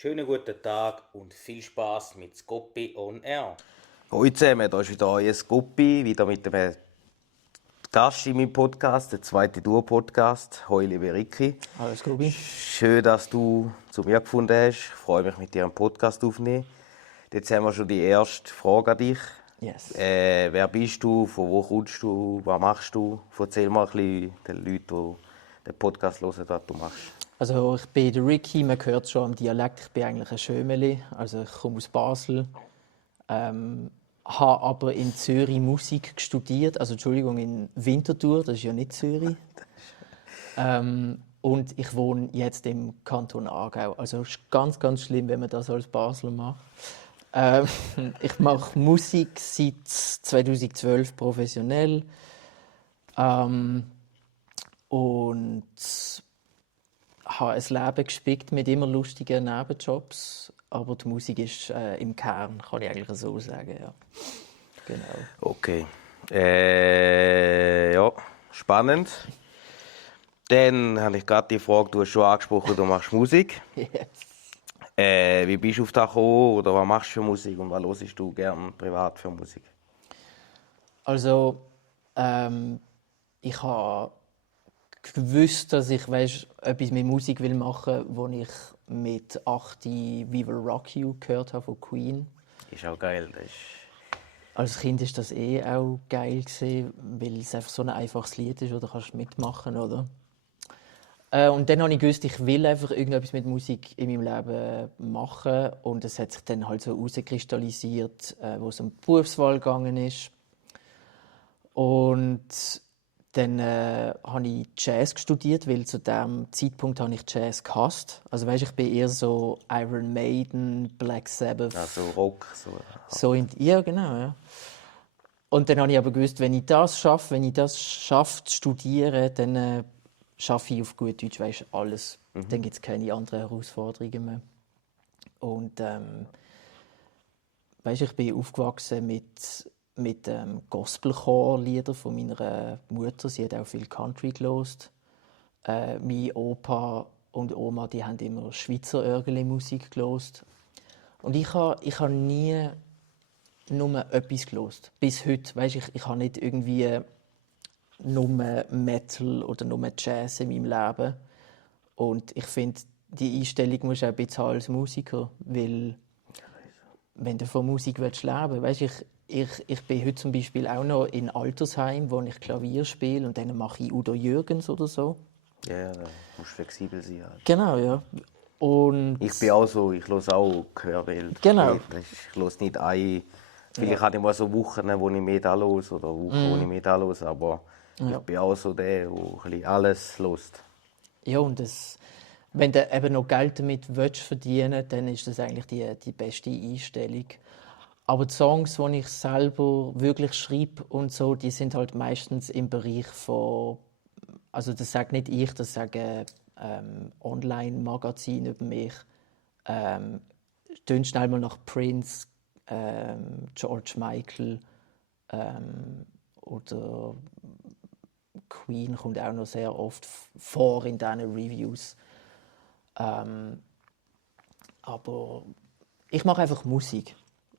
Schönen guten Tag und viel Spaß mit Scoppi on Air. Hallo zusammen, hier ist wieder euer Scuppi, wieder mit einem Gast in meinem Podcast, der zweite Duo-Podcast. Hallo liebe Ricky. Hallo Scooby. Schön, dass du zu mir gefunden hast. Ich freue mich, mit dir einen Podcast aufzunehmen. Jetzt haben wir schon die erste Frage an dich. Yes. Wer bist du, von wo kommst du, was machst du? Erzähl mal ein bisschen den Leuten, die den Podcast hören, was du machst. Also ich bin der Ricky, man hört es schon am Dialekt, ich bin eigentlich ein Schömeli, also ich komme aus Basel. Habe aber in Zürich Musik studiert, also Entschuldigung, in Winterthur, das ist ja nicht Zürich. Und ich wohne jetzt im Kanton Aargau. Also es ist ganz, ganz schlimm, wenn man das als Basler macht. Ich mache Musik seit 2012 professionell. Und habe ein Leben gespickt mit immer lustigen Nebenjobs. Aber die Musik ist im Kern, kann ich eigentlich so sagen. Ja. Genau. Okay. Ja, spannend. Dann habe ich gerade die Frage, du hast schon angesprochen, du machst Musik. Yes. Wie bist du auf das gekommen oder was machst du für Musik und was hörst du gerne privat für Musik? Also, ich habe gewusst, dass ich etwas mit Musik will machen will, als ich mit 8 «We Will Rock You» gehört habe von Queen. Ist auch geil. Das ist... Als Kind war das auch geil, weil es einfach so ein einfaches Lied ist, oder kannst mitmachen, oder? Und dann habe ich gewusst, ich will einfach irgendetwas mit Musik in meinem Leben machen. Und es hat sich dann halt so herauskristallisiert, wo es um die Berufswahl gegangen ist. Und dann habe ich Jazz studiert, weil zu diesem Zeitpunkt habe ich Jazz gehasst. Also weißt, ich bin eher so Iron Maiden, Black Sabbath. Also Rock. Ja, genau. Ja. Und dann habe ich aber gewusst, wenn ich das schaffe zu studieren, dann schaffe ich auf gut Deutsch alles. Dann gibt es keine anderen Herausforderungen mehr. Und ich bin aufgewachsen mit Gospelchorliedern von meiner Mutter. Sie hat auch viel Country gehört. Mein Opa und Oma, die haben immer Schweizer Örgeli-Musik gehört. Und ich habe nie nur etwas gehört. Bis heute. Ich habe nicht irgendwie nur Metal oder nur Jazz in meinem Leben. Und ich finde, die Einstellung musst du auch ein bisschen haben als Musiker, weil wenn du von Musik leben willst, ich bin heute zum Beispiel auch noch in Altersheim, wo ich Klavier spiele und dann mache ich Udo Jürgens oder so. Ja, da musst du flexibel sein. Halt. Genau, ja. Und Ich bin auch so, ich höre auch Hörbild. Genau. Ich höre nicht ein. Vielleicht habe ich mal so Wochen, wo ich mehr da höre oder Wochen, wo ich mehr da höre, aber ich bin auch so der, der alles hört. Ja, und wenn du eben noch Geld damit verdienen willst, dann ist das eigentlich die beste Einstellung. Aber die Songs, die ich selber wirklich schreibe und so, die sind halt meistens im Bereich von, also das sage nicht ich, das sagen Online-Magazine über mich. Tönt schnell mal nach Prince, George Michael oder Queen kommt auch noch sehr oft vor in diesen Reviews. Aber ich mache einfach Musik.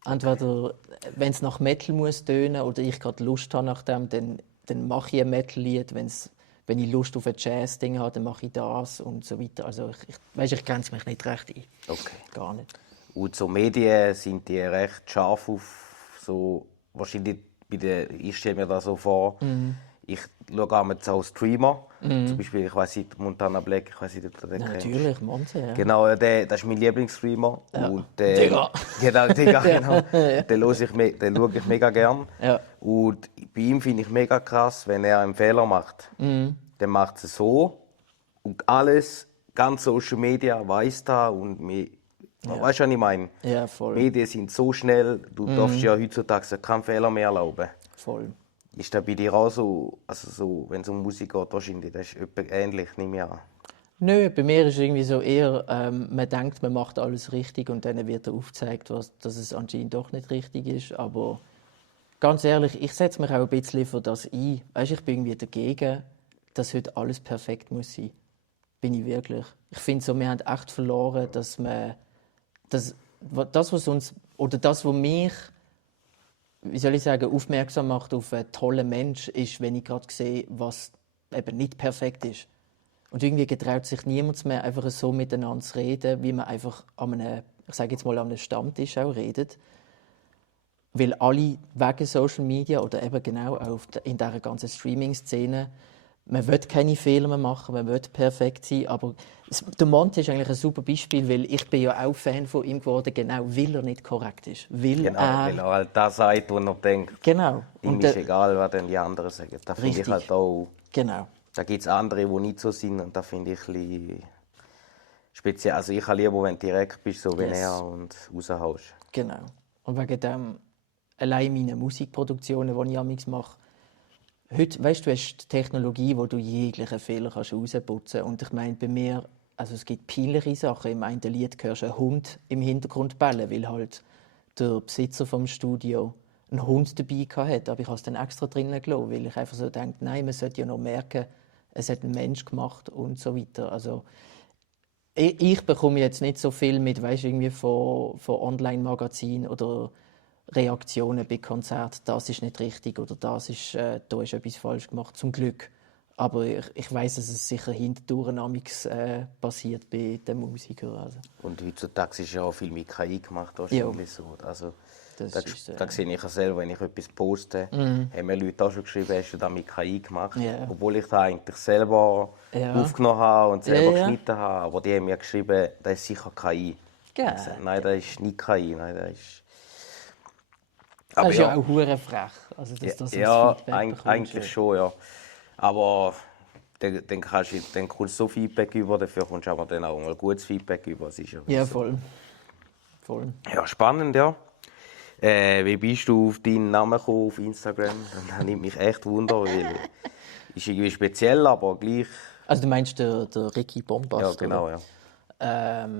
Entweder, wenn es nach Metal muss tönen oder ich gerade Lust habe nach dem, dann mache ich ein Metal-Lied. Wenn ich Lust auf ein Jazz-Ding habe, dann mache ich das und so weiter. Also ich grenze mich nicht recht ein. Okay. Gar nicht. Und so Medien sind die recht scharf auf so, wahrscheinlich ich stelle mir das so vor, ich schaue auch Streamer, zum Beispiel, ich weiss nicht, Montana Black, ich weiss nicht, ob du den kennst. Natürlich, Monte, ja. Genau, das ist mein Lieblingsstreamer. Ja. Und, Digga. Digga, genau. Den schaue ich mega gern. Ja. Und bei ihm finde ich mega krass, wenn er einen Fehler macht. Dann macht er so und alles, ganz Social Media weiß da und weißt du, was ich meine? Ja, voll. Medien sind so schnell, du darfst ja heutzutage keinen Fehler mehr erlauben. Voll. Ist das bei dir auch so, also so wenn es um Musik geht, wahrscheinlich, das ist etwa ähnlich, nehme ich an. Nö, bei mir ist es irgendwie so eher, man denkt, man macht alles richtig und dann wird aufgezeigt, dass es anscheinend doch nicht richtig ist. Aber ganz ehrlich, ich setze mich auch ein bisschen für das ein. Weißt, ich bin irgendwie dagegen, dass heute alles perfekt muss sein. Bin ich wirklich. Ich finde so, wir haben echt verloren, dass man das was uns, oder das, was mich, wie soll ich sagen, aufmerksam macht auf einen tollen Mensch, ist, wenn ich gerade sehe, was eben nicht perfekt ist. Und irgendwie getraut sich niemand mehr, einfach so miteinander zu reden, wie man einfach an einem, ich sage jetzt mal, an einem Stammtisch auch redet. Weil alle wegen Social Media oder eben genau auch in dieser ganzen Streaming-Szene, man will keine Fehler mehr machen, man will perfekt sein, aber der Monte ist eigentlich ein super Beispiel, weil ich bin ja auch Fan von ihm geworden, genau weil er nicht korrekt ist. Genau, weil er halt das sagt, was er denkt. Genau. Ihm ist egal, was denn die anderen sagen. Da finde ich halt auch... Genau. Da gibt es andere, die nicht so sind und da finde ich ein bisschen speziell. Also ich habe lieber, wenn du direkt bist, so wie er und raushaust. Genau. Und wegen dem, allein meine Musikproduktionen, die ich amigs mache, heute, weißt du, hast die Technologie, wo du jeglichen Fehler rausputzen kannst. Und ich meine, bei mir, also es gibt peinliche Sachen. Im einen Lied hörst du einen Hund im Hintergrund bellen, weil halt der Besitzer vom Studio einen Hund dabei hatte. Aber ich habe es dann extra drinnen gelassen, weil ich einfach so denke, nein, man sollte ja noch merken, es hat ein Mensch gemacht und so weiter. Also ich bekomme jetzt nicht so viel mit, weißt, irgendwie von Online-Magazinen oder Reaktionen bei Konzerten, das ist nicht richtig oder das ist, da ist etwas falsch gemacht, zum Glück. Aber ich weiß, dass es sicher hinterdurch passiert bei den Musikern. Also. Und heutzutage ist ja auch viel mit KI gemacht, wahrscheinlich so. Also, da sehe ich ja selber, wenn ich etwas poste, haben mir Leute auch schon geschrieben, hast du das mit KI gemacht? Yeah. Obwohl ich das eigentlich selber aufgenommen habe und selber geschnitten habe. Aber die haben mir geschrieben, das ist sicher KI. Ja. Also, nein, das ist nicht KI. Nein, das ist... Aber das ist ja auch hure frech. Also, dass das ja, Feedback eigentlich schon, ja. Aber dann kommst du so Feedback über, dafür kommst du aber dann auch mal gutes Feedback über. Das ist ja, so. voll. Ja, spannend, ja. Wie bist du auf deinen Namen gekommen auf Instagram? Das nimmt mich echt Wunder, weil ist irgendwie speziell, aber gleich. Also du meinst der Ricky Bombast? Ja, genau, oder? ja.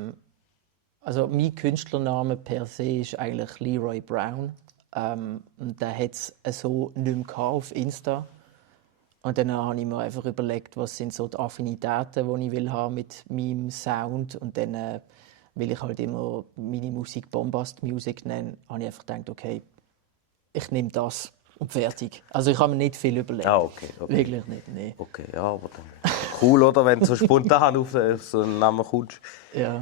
Also mein Künstlername per se ist eigentlich Leroy Brown. Und den hat es so nicht mehr auf Insta. Und dann habe ich mir einfach überlegt, was sind so die Affinitäten, die ich will haben mit meinem Sound. Und dann, weil ich halt immer meine Musik Bombast Music nenne, habe ich einfach gedacht, okay, ich nehme das und fertig. Also ich habe mir nicht viel überlegt. Ah, okay. Wirklich nicht, nee. Okay, ja, aber dann cool, oder, wenn du so spontan auf so einen Namen kommst. Ja.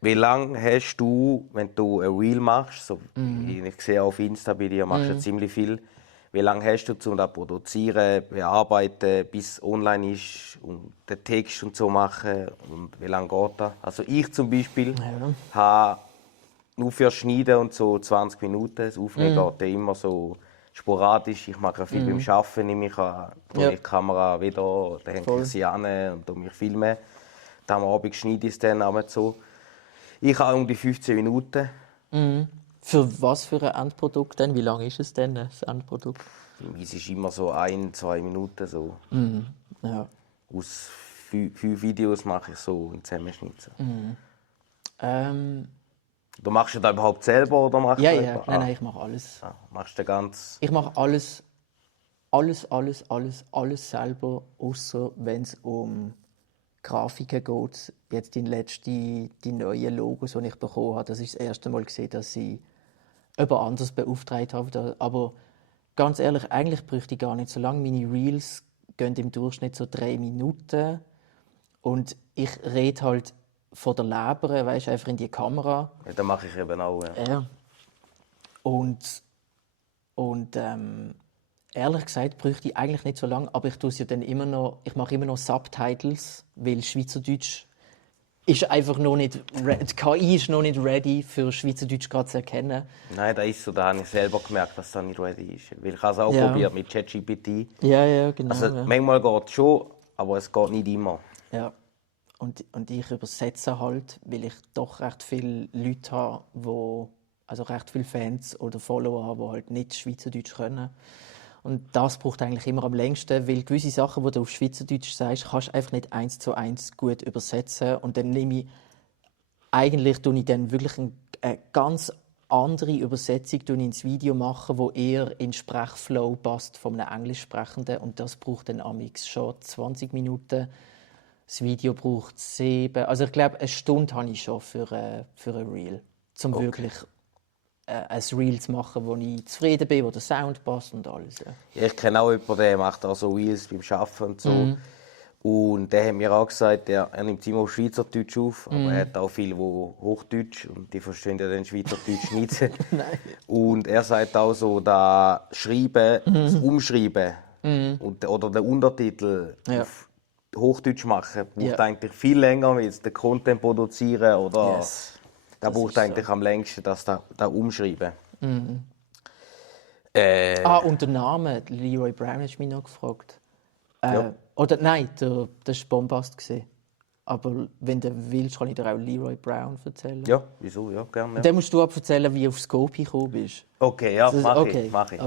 Wie lange hast du, wenn du ein Reel machst, so, ich sehe auf Insta bei dir, machst du ziemlich viel, wie lange hast du, um das produzieren, bearbeiten, bis es online ist und den Text und so machen und wie lange geht das? Also ich zum Beispiel habe nur für Schneiden und so 20 Minuten, das Aufnehmen geht ja immer so sporadisch, ich mache viel beim Arbeiten, nehme ich die Kamera wieder, dann hänge ich sie an und mich filmen. Am Abend schneide ich es dann so. Ich habe um die 15 Minuten. Für was für ein Endprodukt denn? Wie lange ist es denn, das Endprodukt? Es ist immer so 1-2 Minuten. So. Ja. Aus 5 Videos mache ich so einen Zusammenschnitt. Du machst du das überhaupt selber? Oder machst Ja, du ja. Nein, ich mache alles. Machst du ganz... Ich mache alles selber, außer wenn es um Grafiken geht. Jetzt die neuen Logos, die ich bekommen habe, das ist das erste Mal gesehen, dass ich jemand anderes beauftragt habe. Aber ganz ehrlich, eigentlich bräuchte ich gar nicht so lange. Meine Reels gehen im Durchschnitt so 3 Minuten. Und ich rede halt von der Leber, weißt, einfach in die Kamera. Ja, das mache ich eben auch. Ja. Und ehrlich gesagt bräuchte ich eigentlich nicht so lange, aber ich mache immer noch Subtitles, weil Schweizerdeutsch ist einfach noch nicht die KI ist noch nicht ready für Schweizerdeutsch gerade zu erkennen. Nein, das ist so, da habe ich selber gemerkt, dass das nicht ready ist. Weil ich habe es auch probiert mit ChatGPT. Ja, genau. Also manchmal geht es schon, aber es geht nicht immer. Ja. Und ich übersetze halt, weil ich doch recht viele Leute habe, also recht viele Fans oder Follower haben, die halt nicht Schweizerdeutsch können. Und das braucht eigentlich immer am längsten, weil gewisse Sachen, die du auf Schweizerdeutsch sagst, kannst du einfach nicht 1:1 gut übersetzen. Und dann nehme ich dann wirklich eine ganz andere Übersetzung ins Video machen, wo eher in den Sprechflow passt von einem Englischsprechenden. Und das braucht dann amix schon 20 Minuten, Das Video braucht 7. Also ich glaube, 1 Stunde habe ich schon für ein Reel. Um wirklich ein Reel zu machen, wo ich zufrieden bin, wo der Sound passt und alles. Ja. Ja, ich kenne auch jemanden, der macht auch so Reels beim Arbeiten und so. Und der hat mir auch gesagt, er nimmt immer auf Schweizerdeutsch auf, aber er hat auch viele, die Hochdeutsch und die verstehen ja den Schweizerdeutsch nicht. Und er sagt auch so, das Schreiben, das Umschreiben oder den Untertitel auf Hochdeutsch machen, braucht eigentlich viel länger als den Content produzieren oder da braucht eigentlich am längsten das Umschreiben. Und der Name, Leroy Brown, hast du mich noch gefragt. Oder nein, das war Bombast. Aber wenn du willst, kann ich dir auch Leroy Brown erzählen. Ja, wieso? Ja, gerne. Ja. Dann musst du erzählen, wie du auf Scopy gekommen bist. Okay, ja, mach ich.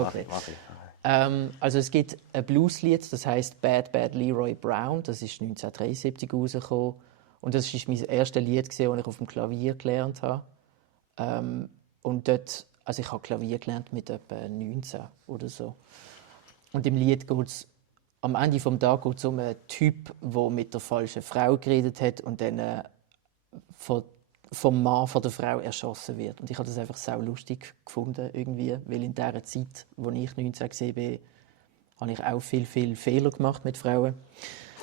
Also es gibt ein Blueslied, das heisst «Bad Bad Leroy Brown». Das ist 1973 rausgekommen. Und das war mein erstes Lied, das ich auf dem Klavier gelernt habe. Und dort, also ich habe Klavier gelernt mit etwa 19 oder so. Und im Lied geht es am Ende des Tages geht es um einen Typ, der mit der falschen Frau geredet hat und dann vom Mann von der Frau erschossen wird. Und ich habe das einfach sau lustig gefunden, irgendwie, weil in dieser Zeit, als ich 19 war, habe ich auch viel Fehler gemacht mit Frauen.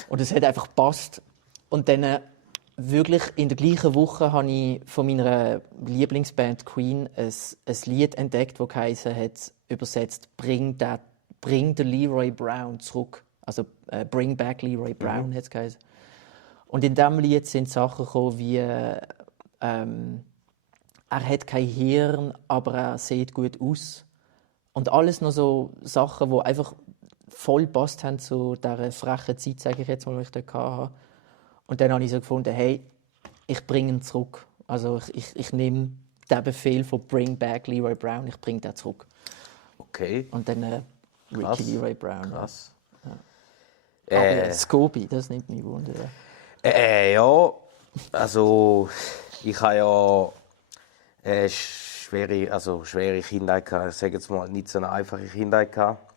Und es hat einfach gepasst. Und dann wirklich in der gleichen Woche habe ich von meiner Lieblingsband Queen ein Lied entdeckt, das geheißen hat, übersetzt «Bring den Leroy Brown zurück». Also «Bring back Leroy Brown» hat es geheißen. Und in diesem Lied sind Sachen gekommen wie er hat kein Hirn, aber er sieht gut aus. Und alles noch so Sachen, die einfach voll gepasst haben zu dieser frechen Zeit, sage ich jetzt mal, die ich dort hatte. Und dann habe ich so gefunden, hey, ich bringe ihn zurück. Also ich nehme den Befehl von «Bring back Leroy Brown», ich bringe den zurück. Okay. Und dann Ricky Leroy Brown. Krass. Aber Scopy, das nimmt mich Wunder. Ja, also ich habe ja schwere Kindheit gehabt. Ich sage jetzt mal, nicht so eine einfache Kindheit gehabt.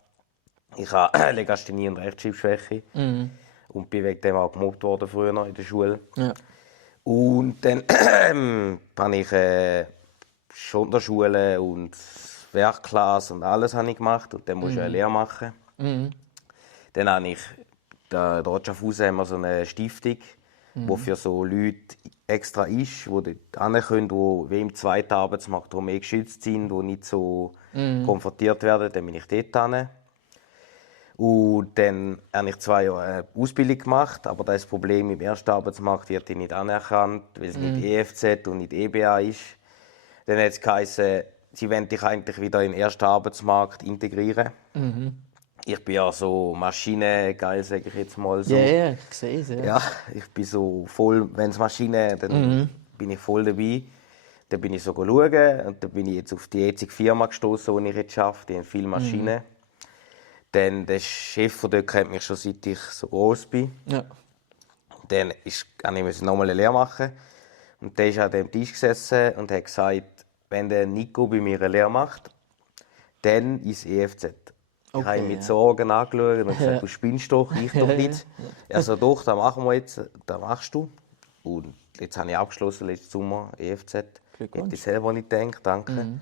Ich habe Legasthenie und Rechtschreibschwäche und bin wegen dem auch gemobbt worden früher in der Schule. Ja. Und dann habe ich schon in der Schule und Werkklasse und alles habe ich gemacht und dann musste ich eine Lehre machen. Dann habe ich in Schaffhausen haben wir so eine Stiftung, die für so Leute extra ist, die dort hin können, die wie im zweiten Arbeitsmarkt mehr geschützt sind, die nicht so konfrontiert werden. Dann bin ich dort hin. Und dann habe ich 2 Jahre eine Ausbildung gemacht, aber das Problem im ersten Arbeitsmarkt wird nicht anerkannt, weil es nicht EFZ und nicht EBA ist. Dann hat es geheißen, sie wollen dich eigentlich wieder in den ersten Arbeitsmarkt integrieren. Ich bin ja so Maschine-geil, sage ich jetzt mal so. Ja, ich sehe es. Ja, ich bin so voll, wenn es Maschine, dann bin ich voll dabei. Dann bin ich so schauen und dann bin ich jetzt auf die jetzige Firma gestoßen, die ich jetzt arbeite. Die haben viele Maschinen. Dann der Chef von dort kennt mich schon, seit ich so groß bin. Ja. Dann musste ich nochmal eine Lehre machen. Und der ist an dem Tisch gesessen und hat gesagt, wenn der Nico bei mir eine Lehre macht, dann ins EFZ. Ich habe ihn mit Sorgen angeschaut und gesagt, du spinnst doch, ich doch nicht. Er so, doch, das machen wir jetzt, das machst du. Und jetzt habe ich abgeschlossen, letzten Sommer, EFZ. Hätte ich selber nicht gedacht, danke.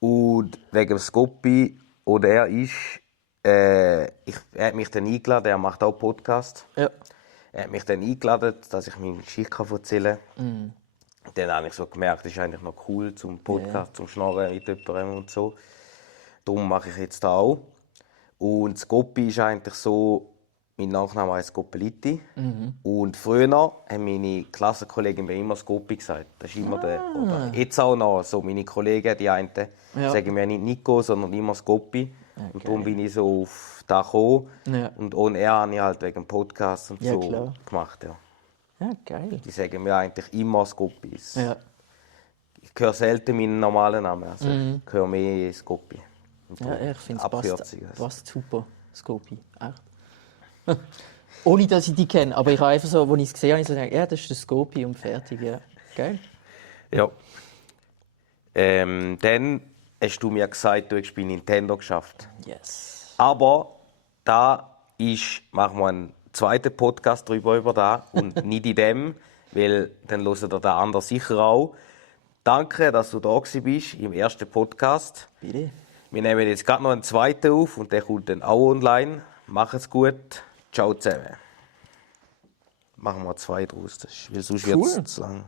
Und wegen dem Scopy, oder er hat mich dann eingeladen, er macht auch Podcast. Ja. Er hat mich dann eingeladen, dass ich meine Geschichte erzählen kann. Dann habe ich so gemerkt, das ist eigentlich noch cool zum Podcast, zum Schnorren mit jemandem und so. Darum mache ich jetzt das auch. Und Scopy ist eigentlich so, mein Nachname heißt Scopeliti. Und früher haben meine Klassenkollegen mir immer Scopy gesagt. Das ist immer oder jetzt auch noch so. Meine Kollegen, die einen, sagen mir nicht Nico, sondern immer Scopy. Okay. Und darum bin ich so auf das gekommen. Ja. Und ohne er habe ich halt wegen dem Podcast und so gemacht. Ja, geil. Die sagen mir eigentlich immer Scopys. Ja. Ich höre selten meinen normalen Namen. Also ich höre mehr Scopy. Ja, ich finde es passt super, Scopy. Ohne, dass ich die kenne. Aber ich habe einfach so, als ich es gesehen habe, so gedacht, ja, das ist der Scopy und fertig. Ja. Geil. Ja. Dann hast du mir gesagt, du hast bei Nintendo geschafft. Yes. Aber da machen wir einen zweiten Podcast über da und nicht in dem, weil dann hört ihr den anderen sicher auch. Danke, dass du da bist im ersten Podcast. Bitte. Wir nehmen jetzt gerade noch einen zweiten auf und der kommt dann auch online. Macht's gut. Ciao zusammen. Machen wir 2 draus, weil sonst wird es zu lang.